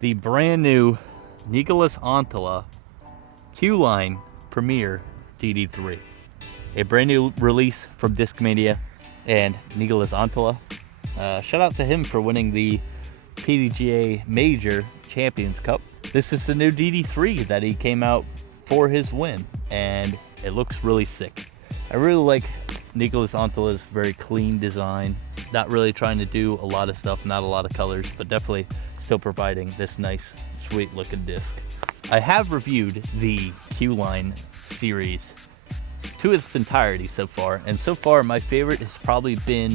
the brand new Niklas Anttila Q-Line Premier DD3. A brand new release from Discmania and Niklas Anttila. Shout out to him for winning the PDGA Major Champions Cup. This is the new DD3 that he came out for his win, and it looks really sick. I really like Niklas Anttila's very clean design. Not really trying to do a lot of stuff, not a lot of colors, but definitely still providing this nice, sweet looking disc. I have reviewed the Q-Line series to its entirety so far, and so far my favorite has probably been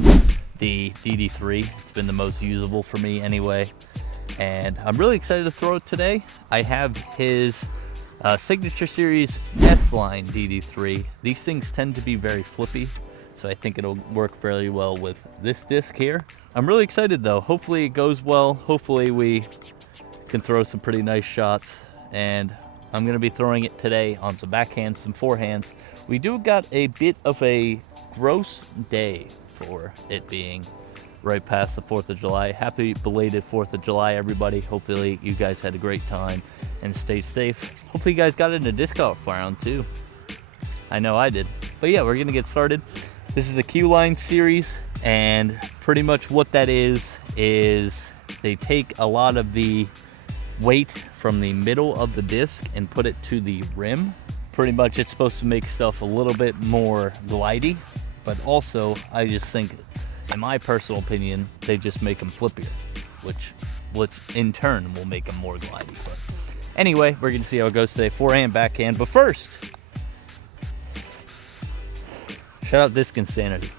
the DD3. It's been the most usable for me anyway, and I'm really excited to throw it today. I have his Signature Series S-Line DD3. These things tend to be very flippy, so I think it'll work fairly well with this disc here. I'm really excited though. Hopefully it goes well. Hopefully we can throw some pretty nice shots, and I'm gonna be throwing it today on some backhands, some forehands. We do got a bit of a gross day for it being right past the 4th of July. Happy belated 4th of July, everybody. Hopefully you guys had a great time and stay safe. Hopefully you guys got into disc golf round too. I know I did. But yeah, we're gonna get started. This is the Q-Line series, and pretty much what that is they take a lot of the weight from the middle of the disc and put it to the rim. Pretty much it's supposed to make stuff a little bit more glidey, but also I just think, in my personal opinion, they just make them flippier, which in turn will make them more glidey. But anyway, we're gonna see how it goes today, forehand, backhand. But first, shout out Disc Insanity.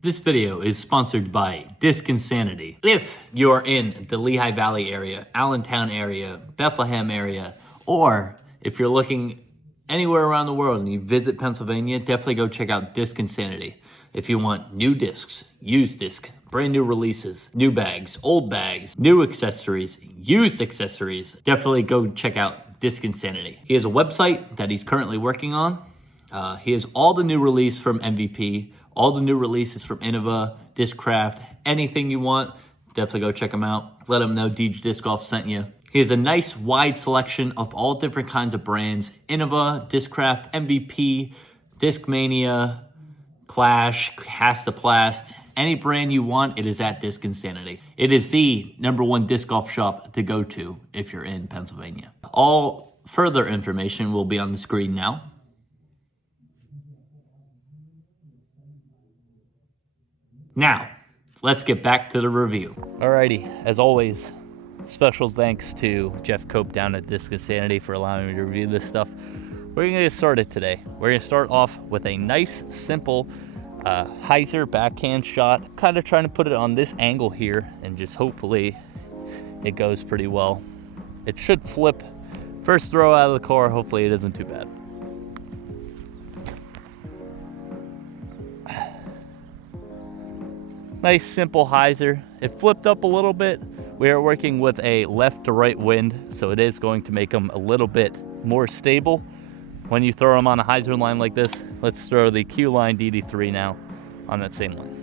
This video is sponsored by Disc Insanity. If you're in the Lehigh Valley area, Allentown area, Bethlehem area, or if you're looking anywhere around the world and you visit Pennsylvania, definitely go check out Disc Insanity. If you want new discs, used discs, brand new releases, new bags, old bags, new accessories, used accessories, definitely go check out Disc Insanity. He has a website that he's currently working on. He has all the new release from MVP, all the new releases from Innova, Discraft, anything you want, definitely go check him out. Let him know Deej Disc Golf sent you. He has a nice wide selection of all different kinds of brands: Innova, Discraft, MVP, Discmania, Clash, Castaplast. Any brand you want, it is at Disc Insanity. It is the #1 disc golf shop to go to if you're in Pennsylvania. All further information will be on the screen now. Now, let's get back to the review. Alrighty, as always, special thanks to Jeff Cope down at Disc Insanity for allowing me to review this stuff. We're gonna get started today. We're gonna start off with a nice, simple hyzer backhand shot. Kind of trying to put it on this angle here, and just hopefully it goes pretty well. It should flip. First throw out of the car, hopefully it isn't too bad. Nice simple hyzer. It flipped up a little bit. We are working with a left to right wind, so it is going to make them a little bit more stable when you throw them on a hyzer line like this. Let's throw the Q-Line DD3 now on that same line.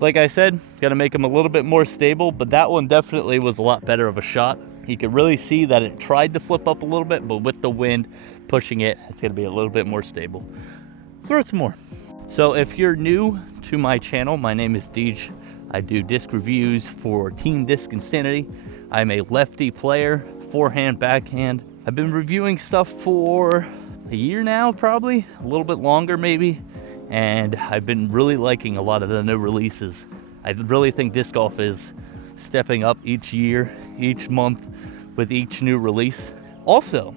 Like I said, gotta make them a little bit more stable, but that one definitely was a lot better of a shot. You could really see that it tried to flip up a little bit, but with the wind pushing it, it's gonna be a little bit more stable. Throw it some more. So if you're new to my channel, my name is Deej. I do disc reviews for Team Disc Insanity. I'm a lefty player, forehand, backhand. I've been reviewing stuff for a year now, probably, a little bit longer maybe, and I've been really liking a lot of the new releases. I really think disc golf is stepping up each year, each month with each new release. Also,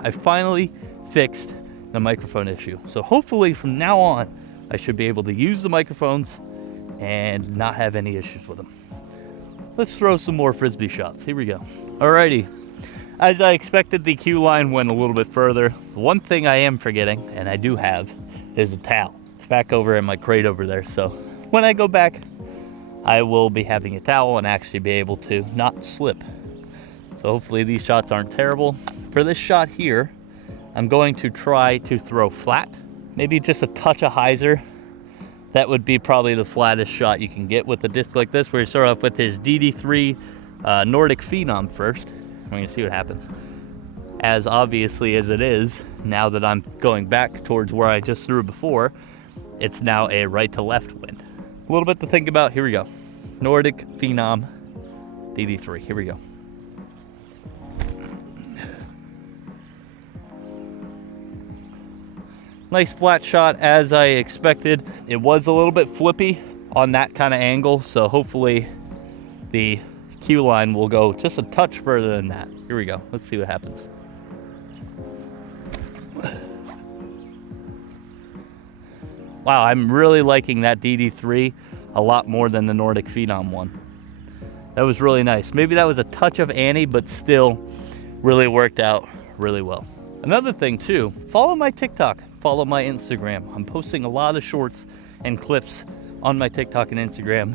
I finally fixed the microphone issue. So hopefully from now on, I should be able to use the microphones and not have any issues with them. Let's throw some more Frisbee shots. Here we go. Alrighty. As I expected, the Q-Line went a little bit further. One thing I am forgetting, and I do have, is a towel. It's back over in my crate over there. So when I go back, I will be having a towel and actually be able to not slip. So hopefully these shots aren't terrible. For this shot here, I'm going to try to throw flat, maybe just a touch of hyzer. That would be probably the flattest shot you can get with a disc like this, where you start off with his DD3 Nordic Phenom first. We're gonna see what happens. As obviously as it is, now that I'm going back towards where I just threw before, it's now a right to left wind. A little bit to think about, here we go. Nordic Phenom DD3, here we go. Nice flat shot as I expected. It was a little bit flippy on that kind of angle, so hopefully the Q-Line will go just a touch further than that. Here we go, let's see what happens. Wow, I'm really liking that DD3 a lot more than the Nordic Phenom one. That was really nice. Maybe that was a touch of Annie, but still really worked out really well. Another thing too, follow my TikTok, follow my Instagram. I'm posting a lot of shorts and clips on my TikTok and Instagram.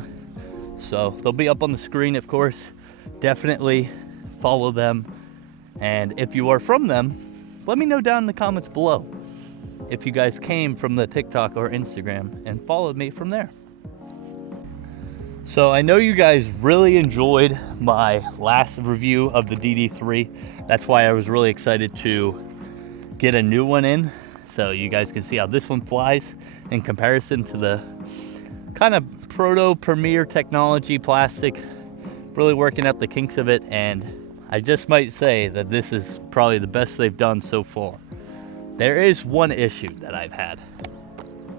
So they'll be up on the screen, of course. Definitely follow them. And if you are from them, let me know down in the comments below if you guys came from the TikTok or Instagram and followed me from there. So I know you guys really enjoyed my last review of the DD3. That's why I was really excited to get a new one in, so you guys can see how this one flies in comparison to the kind of proto Premier technology plastic. Really working out the kinks of it, and I just might say that this is probably the best they've done so far. There is one issue that I've had,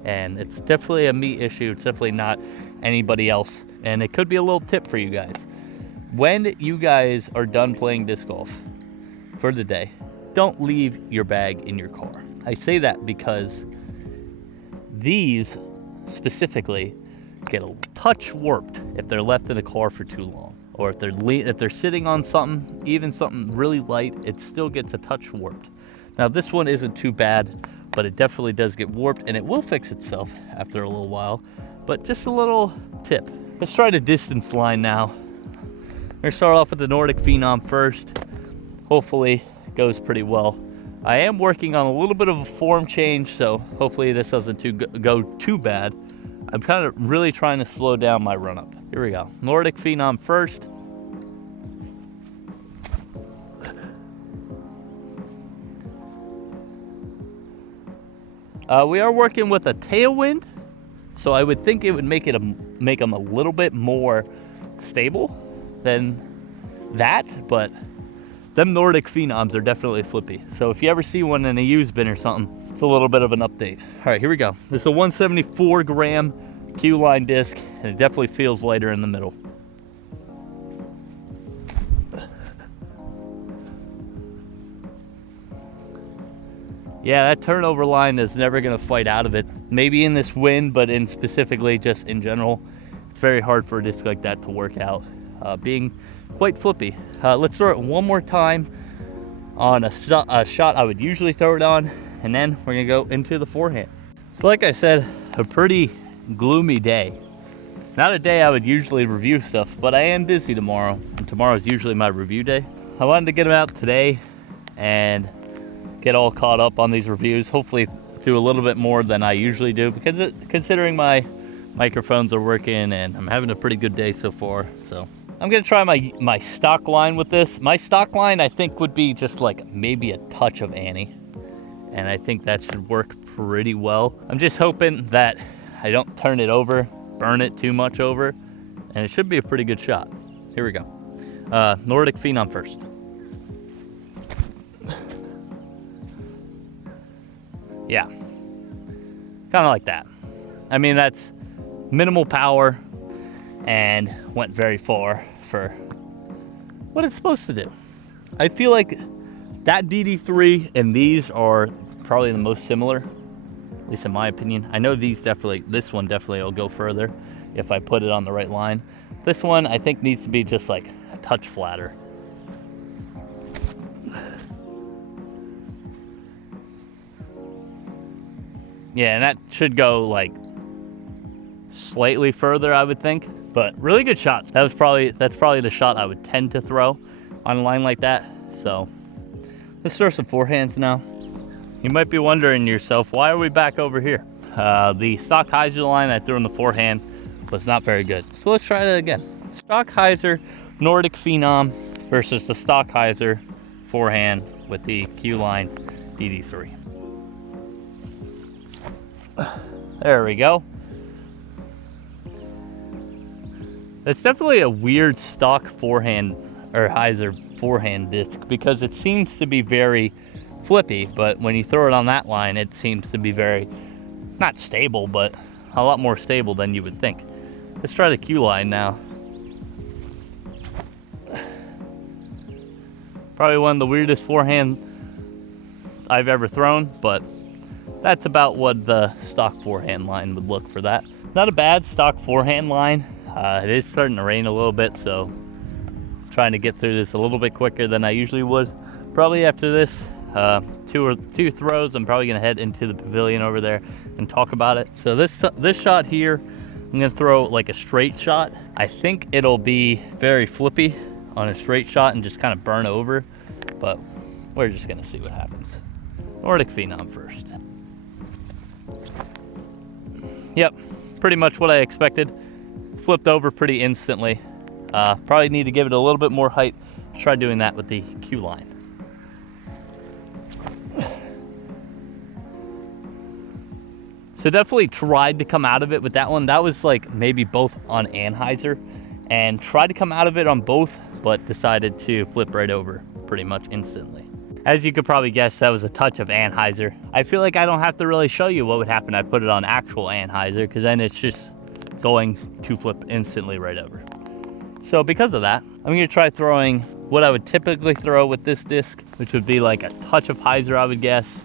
and it's definitely a me issue. It's definitely not anybody else, and it could be a little tip for you guys. When you guys are done playing disc golf for the day, don't leave your bag in your car. I say that because these specifically get a touch warped if they're left in the car for too long, or if they're sitting on something, even something really light, it still gets a touch warped. Now this one isn't too bad, but it definitely does get warped, and it will fix itself after a little while. But just a little tip. Let's try the distance line now. We're gonna start off with the Nordic Phenom first. Hopefully it goes pretty well. I am working on a little bit of a form change, so hopefully this doesn't go too bad. I'm kind of really trying to slow down my run up. Here we go. Nordic Phenom first. We are working with a tailwind, so I would think it would make them a little bit more stable than that, but them Nordic Phenoms are definitely flippy. So if you ever see one in a used bin or something, it's a little bit of an update. All right, here we go. This is a 174 gram Q-Line disc, and it definitely feels lighter in the middle. Yeah, that turnover line is never gonna fight out of it. Maybe in this wind, but in specifically just in general, it's very hard for a disc like that to work out, being quite flippy. Let's throw it one more time on a shot I would usually throw it on, and then we're gonna go into the forehand. So like I said, a pretty gloomy day. Not a day I would usually review stuff, but I am busy tomorrow, and tomorrow's usually my review day. I wanted to get them out today and get all caught up on these reviews, hopefully do a little bit more than I usually do, because considering my microphones are working and I'm having a pretty good day so far. So I'm gonna try my stock line with this. My stock line I think would be just like maybe a touch of Annie, and I think that should work pretty well. I'm just hoping that I don't turn it over, burn it too much over, and it should be a pretty good shot. Here we go. Nordic Phenom first. Yeah, kind of like that. I mean, that's minimal power and went very far for what it's supposed to do. I feel like that DD3 and these are probably the most similar, at least in my opinion. I know this one definitely will go further if I put it on the right line. This one I think needs to be just like a touch flatter. Yeah, and that should go like slightly further, I would think, but really good shots. That's probably the shot I would tend to throw on a line like that. So let's throw some forehands now. You might be wondering to yourself, why are we back over here? The stock hyzer line I threw in the forehand was not very good. So let's try that again. Stock hyzer Nordic Phenom versus the stock hyzer forehand with the Q-Line DD3. There we go. It's definitely a weird stock forehand or hyzer forehand disc because it seems to be very flippy, but when you throw it on that line, it seems to be very, not stable, but a lot more stable than you would think. Let's try the Q-Line now. Probably one of the weirdest forehand I've ever thrown, but that's about what the stock forehand line would look for that. Not a bad stock forehand line. It is starting to rain a little bit, so I'm trying to get through this a little bit quicker than I usually would. Probably after this two throws, I'm probably gonna head into the pavilion over there and talk about it. So this shot here, I'm gonna throw like a straight shot. I think it'll be very flippy on a straight shot and just kind of burn over, but we're just gonna see what happens. Nordic Phenom first. Yep, pretty much what I expected. Flipped over pretty instantly. Probably need to give it a little bit more height. Try doing that with the Q-Line. So definitely tried to come out of it with that one. That was like maybe both on and hyzer, and tried to come out of it on both, but decided to flip right over pretty much instantly. As you could probably guess, that was a touch of anhyzer. I feel like I don't have to really show you what would happen. I put it on actual anhyzer because then it's just going to flip instantly right over. So because of that, I'm gonna try throwing what I would typically throw with this disc, which would be like a touch of hyzer, I would guess.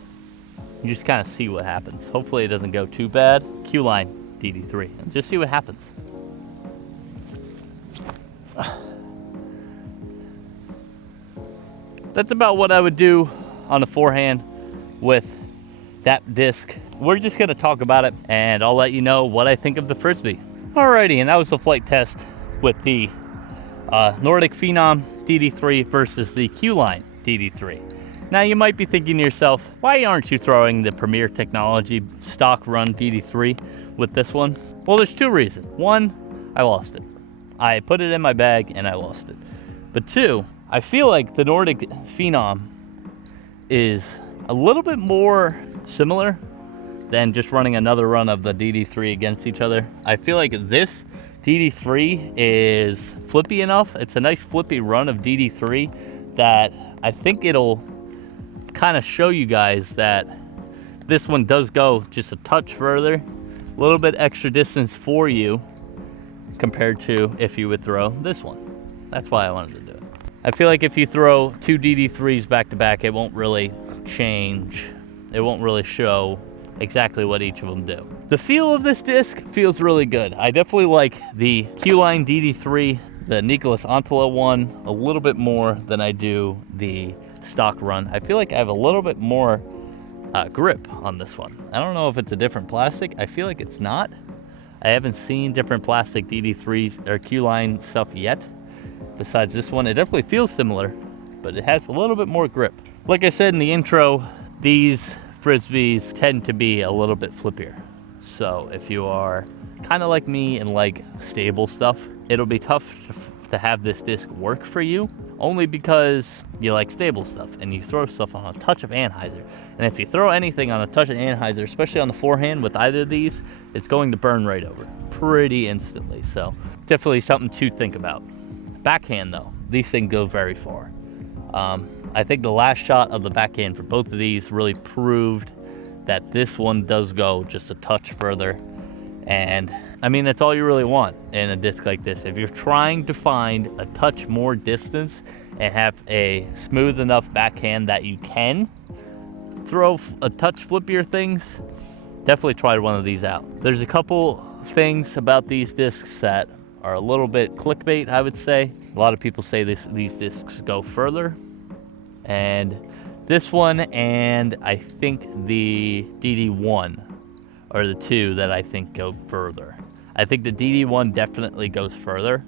You just kind of see what happens. Hopefully it doesn't go too bad. Q-Line DD3, and just see what happens. That's about what I would do on the forehand with that disc. We're just gonna talk about it and I'll let you know what I think of the Frisbee. Alrighty, and that was the flight test with the Nordic Phenom DD3 versus the Q-Line DD3. Now you might be thinking to yourself, why aren't you throwing the Premier Technology stock run DD3 with this one? Well, there's two reasons. One, I lost it. I put it in my bag and I lost it. But two, I feel like the Nordic Phenom is a little bit more similar than just running another run of the DD3 against each other. I feel like this DD3 is flippy enough. It's a nice flippy run of DD3 that I think it'll kind of show you guys that this one does go just a touch further, a little bit extra distance for you compared to if you would throw this one. That's why I wanted to do it. I feel like if you throw two DD3s back to back, it won't really change. It won't really show exactly what each of them do. The feel of this disc feels really good. I definitely like the Q-Line DD3, the Niklas Anttila one, a little bit more than I do the stock run. I feel like I have a little bit more grip on this one. I don't know if it's a different plastic. I feel like it's not. I haven't seen different plastic DD3s or Q-Line stuff yet. Besides this one, it definitely feels similar, but it has a little bit more grip. Like I said in the intro, these Frisbees tend to be a little bit flippier. So if you are kind of like me and like stable stuff, it'll be tough to have this disc work for you, only because you like stable stuff and you throw stuff on a touch of anhyzer. And if you throw anything on a touch of anhyzer, especially on the forehand with either of these, it's going to burn right over pretty instantly. So definitely something to think about. Backhand though, these things go very far. I think the last shot of the backhand for both of these really proved that this one does go just a touch further. And I mean, that's all you really want in a disc like this. If you're trying to find a touch more distance and have a smooth enough backhand that you can throw a touch flippier things, definitely try one of these out. There's a couple things about these discs that are a little bit clickbait, I would say. A lot of people say these discs go further, and this one and I think the DD1 are the two that I think go further. I think the DD1 definitely goes further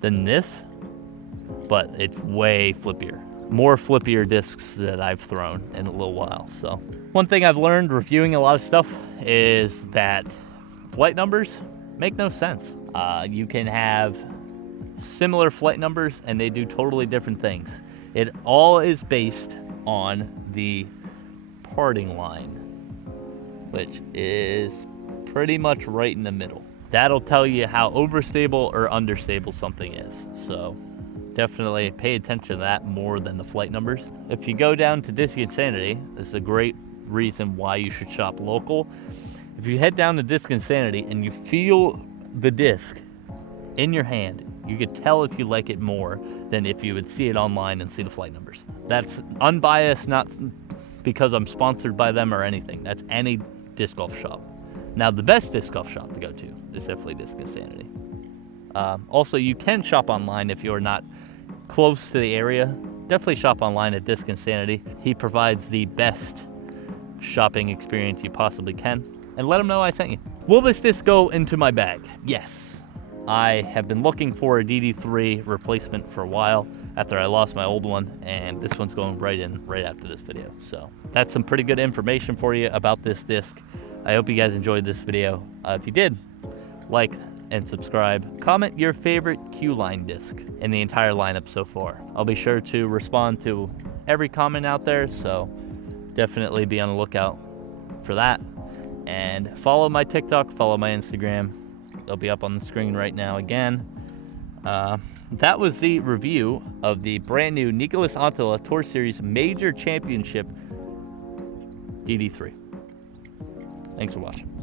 than this, but it's way flippier. more flippier discs that I've thrown in a little while. So one thing I've learned reviewing a lot of stuff is that flight numbers make no sense. You can have similar flight numbers and they do totally different things. It all is based on the parting line, which is pretty much right in the middle. That'll tell you how overstable or understable something is. So definitely pay attention to that more than the flight numbers. If you go down to Disc Insanity, this is a great reason why you should shop local. If you head down to Disc Insanity and you feel the disc in your hand, you could tell if you like it more than if you would see it online and see the flight numbers. That's unbiased, not because I'm sponsored by them or anything. That's any disc golf shop. Now, the best disc golf shop to go to is definitely Disc Insanity. Also, you can shop online if you're not close to the area. Definitely shop online at Disc Insanity. He provides the best shopping experience you possibly can. And let him know I sent you. Will this disc go into my bag? Yes. I have been looking for a DD3 replacement for a while after I lost my old one, and this one's going right in right after this video. So that's some pretty good information for you about this disc. I hope you guys enjoyed this video. If you did, like and subscribe. Comment your favorite Q-Line disc in the entire lineup so far. I'll be sure to respond to every comment out there, so definitely be on the lookout for that. And follow my TikTok, follow my Instagram. They'll be up on the screen right now again. That was the review of the brand new Niklas Anttila Tour Series Major Championship DD3. Thanks for watching.